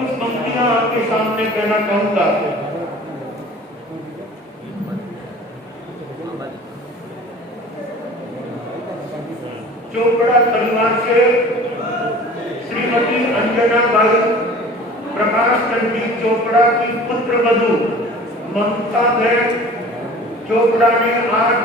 कुछ पंक्तियां आपके सामने कहना चाहूंगा। चोपड़ा परिवार से श्रीमती अंजना बाई प्रकाश चंदी चोपड़ा की पुत्र वधू ममता बहन चोपड़ा ने आज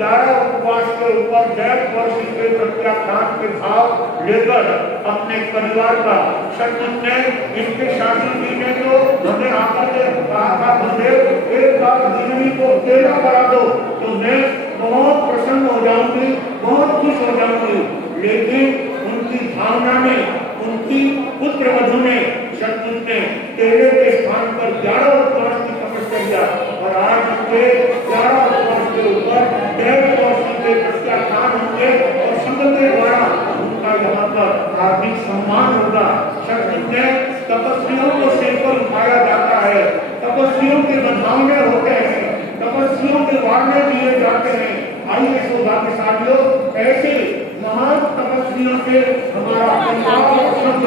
11 उपवास के ऊपर 10 वर्ष के प्रत्याख्यान के भाव लेकर अपने परिवार का सचमुच ने इनके शादी जी ने तो हमें आकर के कहा था गुरुदेव एक बार जिंदगी को अकेला करा दो तो मैं बहुत प्रसन्न हो जाऊंगी, बहुत खुश हो जाऊंगी। लेकिन उनकी भावना ने, उनकी पुत्र वधू ने सचमुच ने केले के स्थान पर 11 उपवास की तपस्या किया और आज के 11 उपवास के ऊपर 1.5 वर्ष के प्रत्याख्यान होंगे और संघ के द्वारा उनका यहाँ पर हार्दिक सम्मान होगा। सचमुच में तपस्वियों को सिर पर उठाया जाता है, तपस्वियों के बंधावने होते हैं, तपस्वियों के वार्ने दिए जाते हैं। आइए सौभाग्यशालियों ऐसे महान तपस्वियों से हमारा परिवार शब्द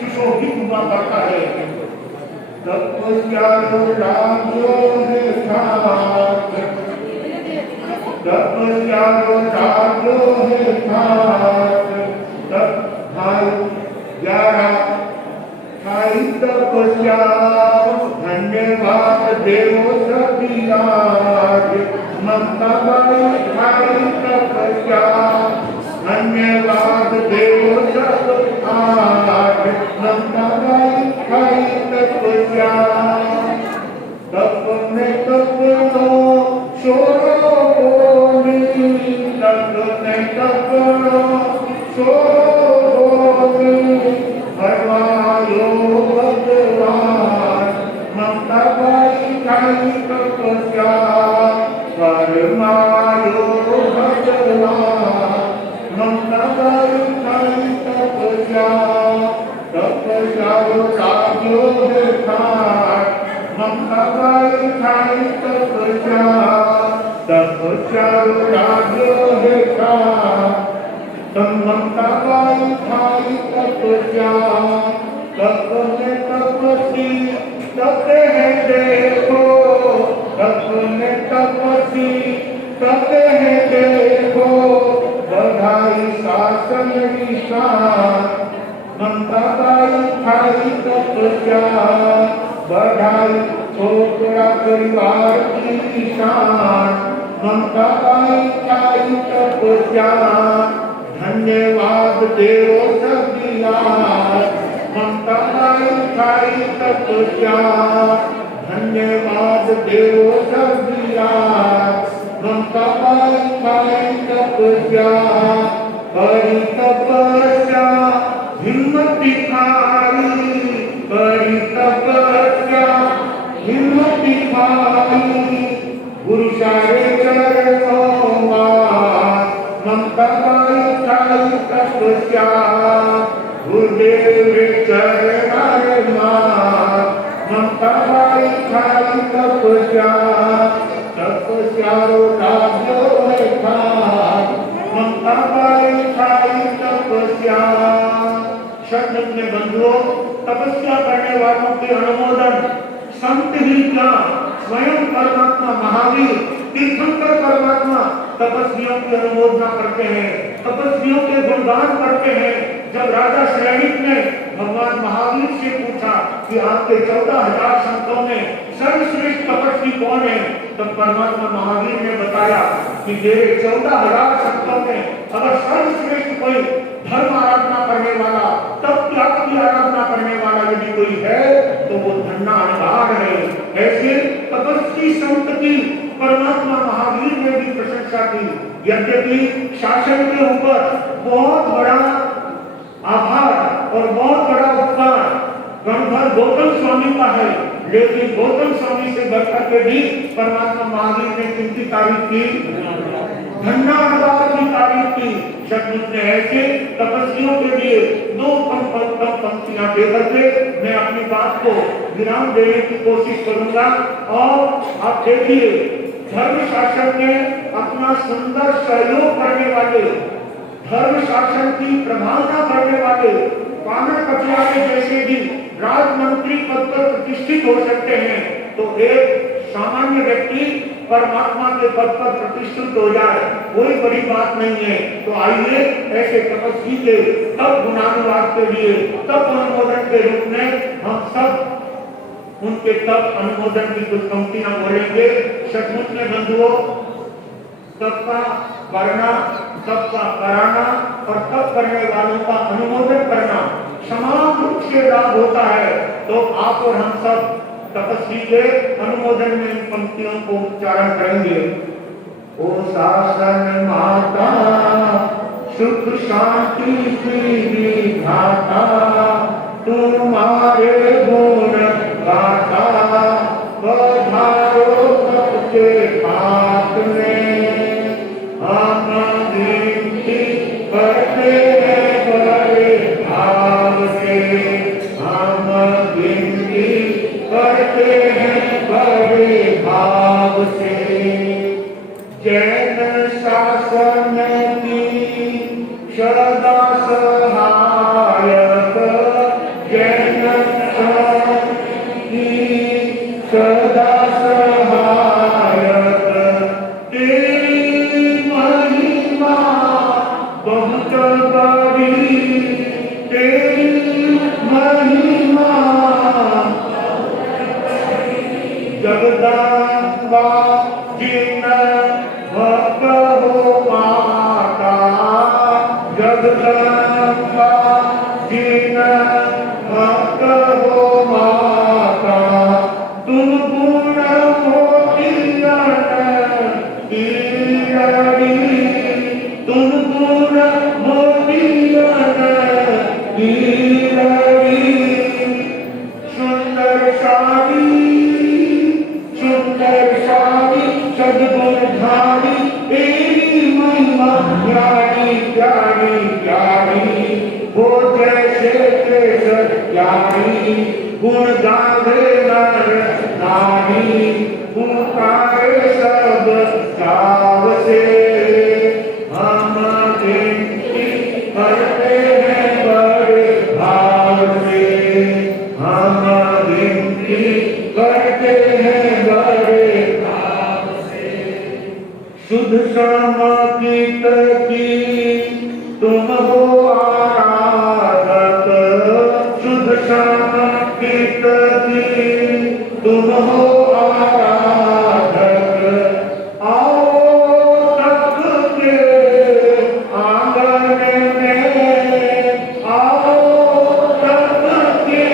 सुशोभित हुआ करता है। तपस्या तपस्या तपस्या धन्यवाद देव सदिया ममता बाई खाई तपस्या धन्यवाद देव सदिया ममता बाई खाई तपस्या तप में तपनो छोड़ो बोली तप में तपनो छोड़ो बोली भगवायो भगवान ममता बाई खाई तपस्या परमायो भगवान ममता बाई खाई तपस्या तपस्या राज्यो देखा ममता बाई खाई तपस्या तपस्या राज्यो देखा ममता बाई खाई तपस्या तप में तपसी तपते हैं देखो तप में तपसी तपते हैं देखो बधाई शासन निशान ममता बाई खाई तपस्या बधाई छोकरा परिवार की निशान ममता बाई खाई तपस्या धन्यवाद देव सदिया ममता बाई खाई तपस्या धन्यवाद देव सदिया ममता बाई खाई तपस्या करी तपस्या हिम्मत दिखाई करी तपस्या हिम्मत दिखाई गुरु सारे चरणों ममता बाई खाई तपस्या गुरुदेव चरण ममता बाई खाई तपस्या तपस्या राज्यो देखा ममता बाई खाई तपस्या। सचमुच में बंधुओं तपस्या करने वालों के अनुमोदन संत ही क्या स्वयं परमात्मा महावीर तीर्थंकर परमात्मा तपस्वियों की अनुमोदना करते हैं, तपस्वियों के गुणगान करते हैं। जब राजा श्रेणिक ने भगवान महावीर से पूछा कि आपके 14,000 संतों में सर्वश्रेष्ठ तपस्वी कौन है, तब परमात्मा महावीर ने बताया कि मेरे 14,000 संतों में अगर सर्वश्रेष्ठ कोई धर्म आराधना करने वाला, तप त्याग की आराधना करने वाला यदि कोई है तो वो धन्ना अनभाग है। ऐसे तपस्वी संत की परमात्मा महावीर ने भी प्रशंसा की। यद्यपि शासन के ऊपर बहुत बड़ा आभार और बहुत बड़ा उपकार गणधर गौतम स्वामी का है, लेकिन गौतम स्वामी से बढ़कर के भी परमात्मा महावीर ने किसकी तारीफ की? धन्ना अनभाग की तारीफ की। सचमुच में ऐसे तपस्वियों के लिए 2 पंक्तियां देकर के मैं अपनी बात को विराम देने की कोशिश करूंगा। और आप देखिए धर्म शासन में अपना सुंदर सहयोग करने वाले, धर्म शासन की प्रभावना करने वाले कानड़ कटियारे जैसे भी राजमंत्री पद पर प्रतिष्ठित हो सकते हैं, तो एक सामान्य व्यक्ति परमात्मा के पद पर प्रतिष्ठित हो जाए कोई बड़ी बात नहीं है। तो आइए ऐसे तपस्वी के तब गुणानुवाद के लिए तब अनुमोदन के रूप में हम सब उनके तब अनुमोदन की कुछ पंक्तियां बोलेंगे। सचमुच में बंधुओं, तब का करना, तब का कराना और तब करने वालों का अनुमोदन करना समान रूप से लाभ होता है। तो आप और हम सब तपस्वी के अनुमोदन में इन पंक्तियों को उच्चारण करेंगे। ओ शासन माता सुख शांति की विधाता, तुम्हारे गुण गाता पधारो सबके हाथ में। हम विनती करते हैं बड़े भाव से, हम विनती करते हैं बड़े भाव से। जैन शासन की सदा सहायक, जैन शासन की सदा सहायक, तेरी महिमा बहुत बड़ी, तेरी महिमा जगदम्बा जिन भक्त हो माता, जगदम्बा जिन भक्त हो माता, तुम गुण मोतियन की लड़ी, तुम गुण मोतियन की लड़ी। सुंदर साड़ी, सुंदर साड़ी सद्गुणधारी, तेरी महिमा प्यारी प्यारी प्यारी, वो जैसे केसर प्यारी, गुण गावे नर नारी, पुकारे सब चाव से। हम विनती करते हैं बड़े भाव से, हम विनती करते हैं बड़े भाव से। शुद्ध समाकित की तुम हो आराधक, शुद्ध समाकित की तुम हो आराधक। आओ तप के आंगन में, आओ तप के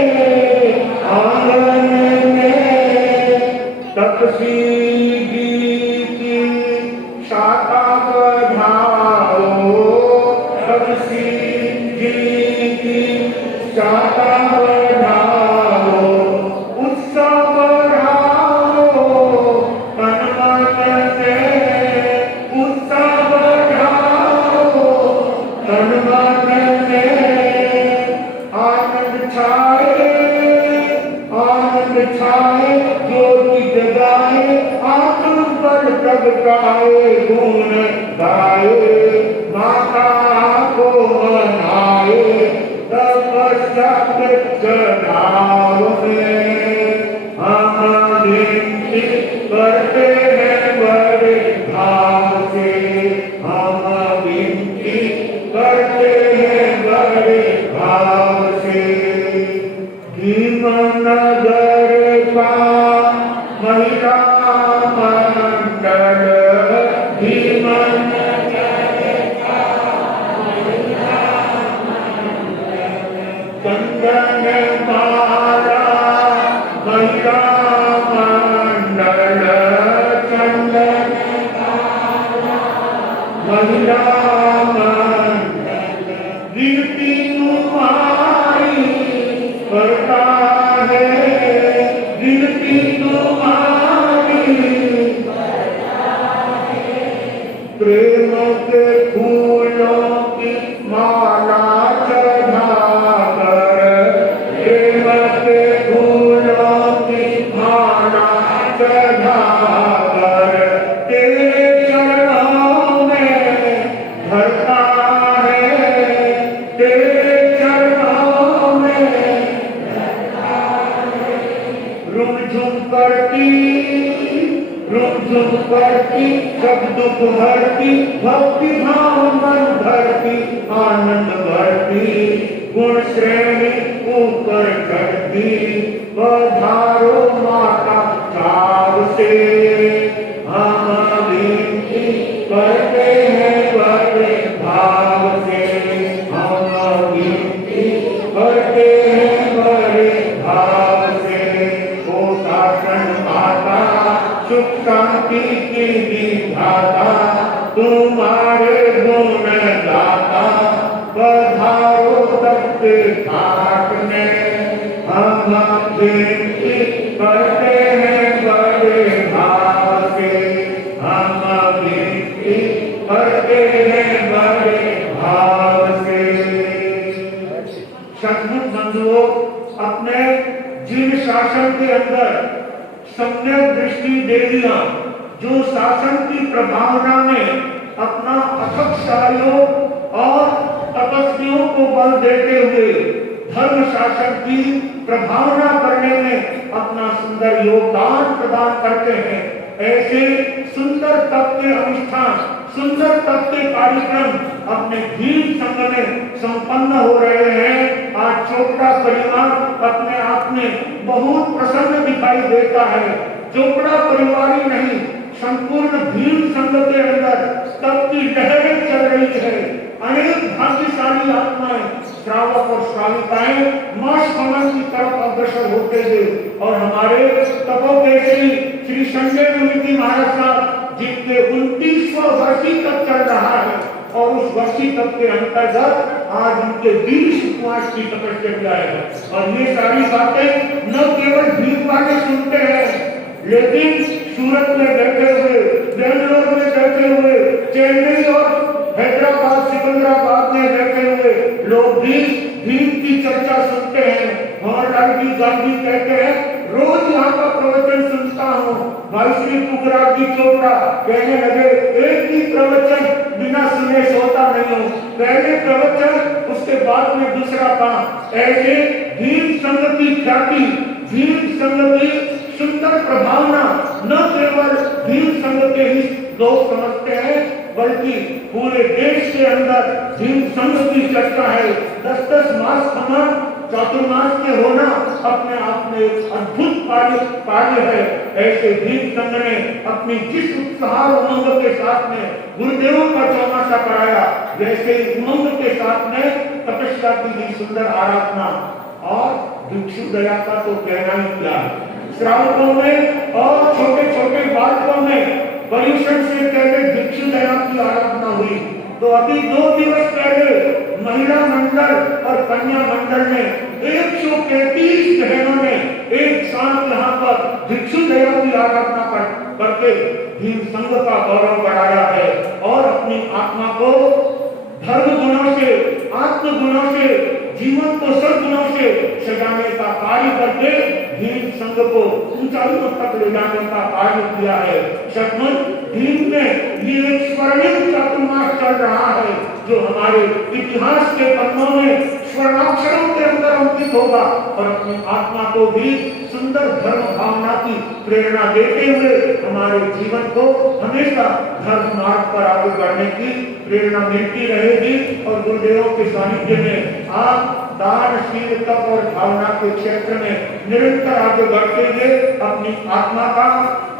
आंगन में, तपसी की शाखा बढ़ाओ, तपसी की शाखा बढ़ाओ, उत्सव बढ़ाओ तन मन में, उत्सव बढ़ाओ तन मन में। आनंद छाए, आनंद छाए, ज्योति जगाए, आत्म पर प्रगटाए, गुण गाए, माता को मनाए, तपस्या चढ़ाव में। हम विनती करते हैं बड़े भाव से, हम विनती करते हैं बड़े भाव से। भीमनगर का महिला मंडल, भीमनगर का महिला मंडल, चंदन माला महिला मंडल, चंदन महिला मंडल। विनती तुम्हारी करता है, विनती तुम्हारी प्रेम के फूलों की माला चढ़ाकर, प्रेम के फूलों की माला चढ़ाकर, तेरे चरणों में धरता है, तेरे चरणों में धरता झुम करती, झुम करती, सब दुख हरती, भक्ति भाव मन भरती, आनंद भरती, गुण श्रेणी ऊपर चढ़ती, पधारो माता चाव से, हम विनती करते हैं बड़े भाव से, हम विनती करते हैं बड़े भाव से। ओ शासन माता सुख शांति की विधाता, तुम्हारे गुण गाता, पधारो सबके घाट में, हम विनती करते हैं बड़े भाव से, हम विनती करते हैं बड़े भाव से। सचमुच बंधुओं, अपने जीवन शासन के अंदर सम्यक दृष्टि दे दिया, जो शासन की प्रभावना में अपना अथक सहयोग और तपस्वियों को बल देते हुए धर्म शासन की प्रभावना करने में अपना सुंदर योगदान प्रदान करते हैं। ऐसे सुंदर तप के अनुष्ठान, सुंदर तप के कार्यक्रम अपने भीम संघ में संपन्न हो रहे हैं। आज चोपड़ा परिवार अपने आप में बहुत प्रसन्न दिखाई देता है। चोपड़ा परिवार ही नहीं, संपूर्ण भीम संघ के अंदर तप की लहरें चल रही है। अनेक भाग्यशाली आत्माएं, श्रावक और श्राविकाएं मां स्मरण की तरफ अग्रसर होते हुए और हमारे तपोकेसरी श्री संजय मुनि महाराज साहब जिनके 29वां वर्षी तक चल रहा है और उस वर्षी तक के अंतर्गत आज उनके 20 उपवास की तपस्या है। और ये सारी बातें न केवल भीम वाले सुनते हैं, लेकिन सूरत में बैठे हुए, बेंगलोर में बैठे हुए, चेन्नई और हैदराबाद, सिकंदराबाद में बैठे हुए लोग भी भीम की चर्चा सुनते हैं। मोहनलाल जी गांधी कहते हैं, रोज यहाँ का प्रवचन सुनता हूँ। भाई श्री पुखराज जी चोपड़ा कहने लगे, एक ही प्रवचन बिना सुने सोता नहीं हूँ। पहले प्रवचन, उसके बाद में दूसरा काम। ऐसे भीम संघ की ख्याति, भीम संघ की सुंदर प्रभावना न केवल भीम संघ के ही लोग समझते हैं, बल्कि पूरे देश के अंदर भीम संघ की चर्चा है। 10-10 मास खमन चातुर्मास के होना अपने आप में एक अद्भुत कार्य है। ऐसे भीम संघ ने अपनी जिस उत्साह उमंग के साथ में गुरुदेवों का चौमासा कराया, वैसे उमंग के साथ में तपस्या की सुंदर आराधना और भिक्षु दया का तो कहना ही क्या है। श्रावकों में और छोटे छोटे बालकों में पर्यूषण से पहले भिक्षु दया की आराधना हुई। तो अभी 2 दिवस पहले महिला मंडल और कन्या मंडल में 133 बहनों ने एक साथ यहाँ पर भिक्षु दया की आराधना करके भीम संघ का गौरव बढ़ाया है और अपनी आत्मा को धर्म गुणों से, आत्म गुणों से, जीवन को सद्गुणों से सजाने का कार्य करके भीम संघ को ऊंचाइयों तक ले जाने का कार्य किया है। सचमुच भीम में ये एक स्वर्णिम चातुर्मास चल रहा है, जो हमारे इतिहास के पन्नों में स्वर्णाक्षरों के अंदर अंकित होगा और अपनी आत्मा को भी सुंदर धर्म भावना की प्रेरणा देते हुए हमारे जीवन को हमेशा धर्म मार्ग पर आगे बढ़ने की प्रेरणा मिलती रहेगी। और गुरुदेवों के सानिध्य में आप दान, शील, तप और भावना के क्षेत्र में निरंतर आगे बढ़ते हुए अपनी आत्मा का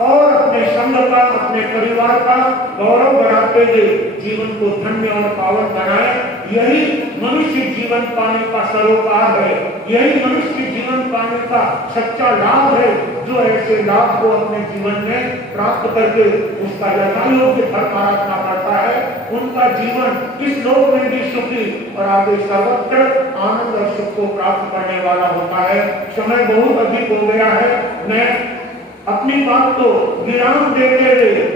और अपने संघ का, अपने परिवार का गौरव बढ़ाते हुए जीवन को धन्य और पावन बनाए। यही मनुष्य जीवन पाने का सरोकार है, यही मनुष्य जीवन पाने का सच्चा लाभ है। जो ऐसे लाभ को अपने जीवन में प्राप्त करके उसका यथायोग्य धर्म आराधना करता है, उनका जीवन इस लोक में भी सुखी और आगे सर्वत्र आनंद और सुख को प्राप्त करने वाला होता है। समय बहुत अधिक हो गया है, मैं अपनी बात को विराम देते हुए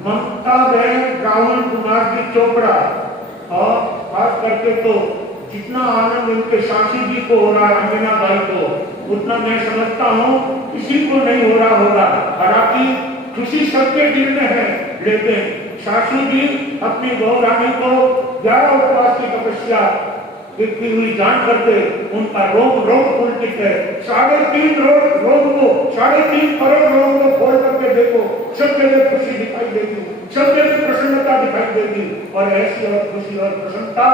ममता बहन राहुल कुमार जी चोपड़ा और खास करके तो जितना आनंद उनके साथी जी को हो रहा है, अंजना भाई को, उतना मैं समझता हूँ किसी को नहीं हो रहा होगा। हालांकि खुशी सबके दिल में है, लेकिन सासू जी अपनी बहू रानी को 11 उपवास की तपस्या गिरती हुई जान करके उनका रोम रोम पुलकित है। 3.5 करोड़ लोगों को खोल करके देखो, सब जगह खुशी दिखाई देगी, सब जगह प्रसन्नता दिखाई देगी। और ऐसी और खुशी और प्रसन्नता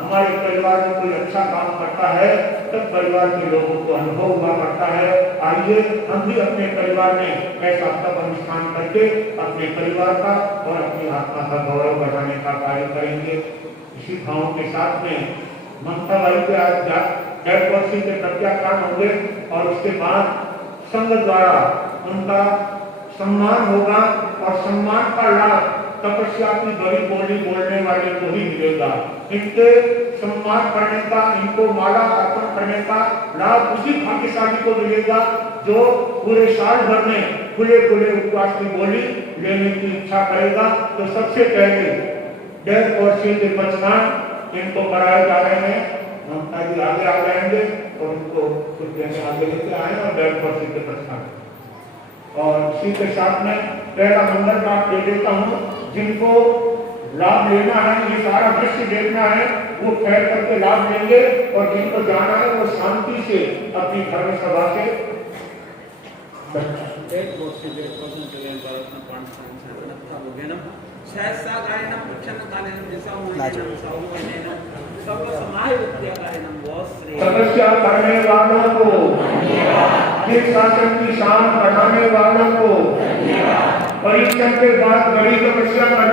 हमारे परिवार में कोई अच्छा काम करता है तब परिवार के लोगों को अनुभव हुआ करता है। आइए हम भी अपने परिवार में ऐसा तप अनुष्ठान करके अपने परिवार का और अपनी आत्मा का गौरव बढ़ाने का कार्य करेंगे। इसी भाव के साथ में ममता बाई के आज डेड बॉडी के प्रत्याख्यान होंगे और उसके बाद संघ द्वारा उनका सम्मान होगा और सम्मान का लाभ तपस्या की बड़ी बोली बोलने वाले को ही मिलेगा। इनके सम्मान करने का, इनको माला अर्पण करने का लाभ उसी भाग्यशाली को मिलेगा जो पूरे साल भर में खुले खुले उपवास की बोली लेने की इच्छा करेगा। तो सबसे पहले डेथ और शील के पंचनाम इनको कराए जा रहे हैं। ममता जी आगे आ जाएंगे और उनको कुछ देने आगे लेके आए और डेथ और शील के पंचनाम और इसी के साथ में पहला मंगल पाठ दे देता हूँ। जिनको लाभ लेना है, ये सारा दृश्य देखना है, वो ठहर करके लाभ लेंगे और जिनको जाना है वो शांति से अपनी धर्म सभा से तपस्या करने वालों को, शासन की शान बढ़ाने वालों को, परीक्षा के बाद बड़ी तपस्या करते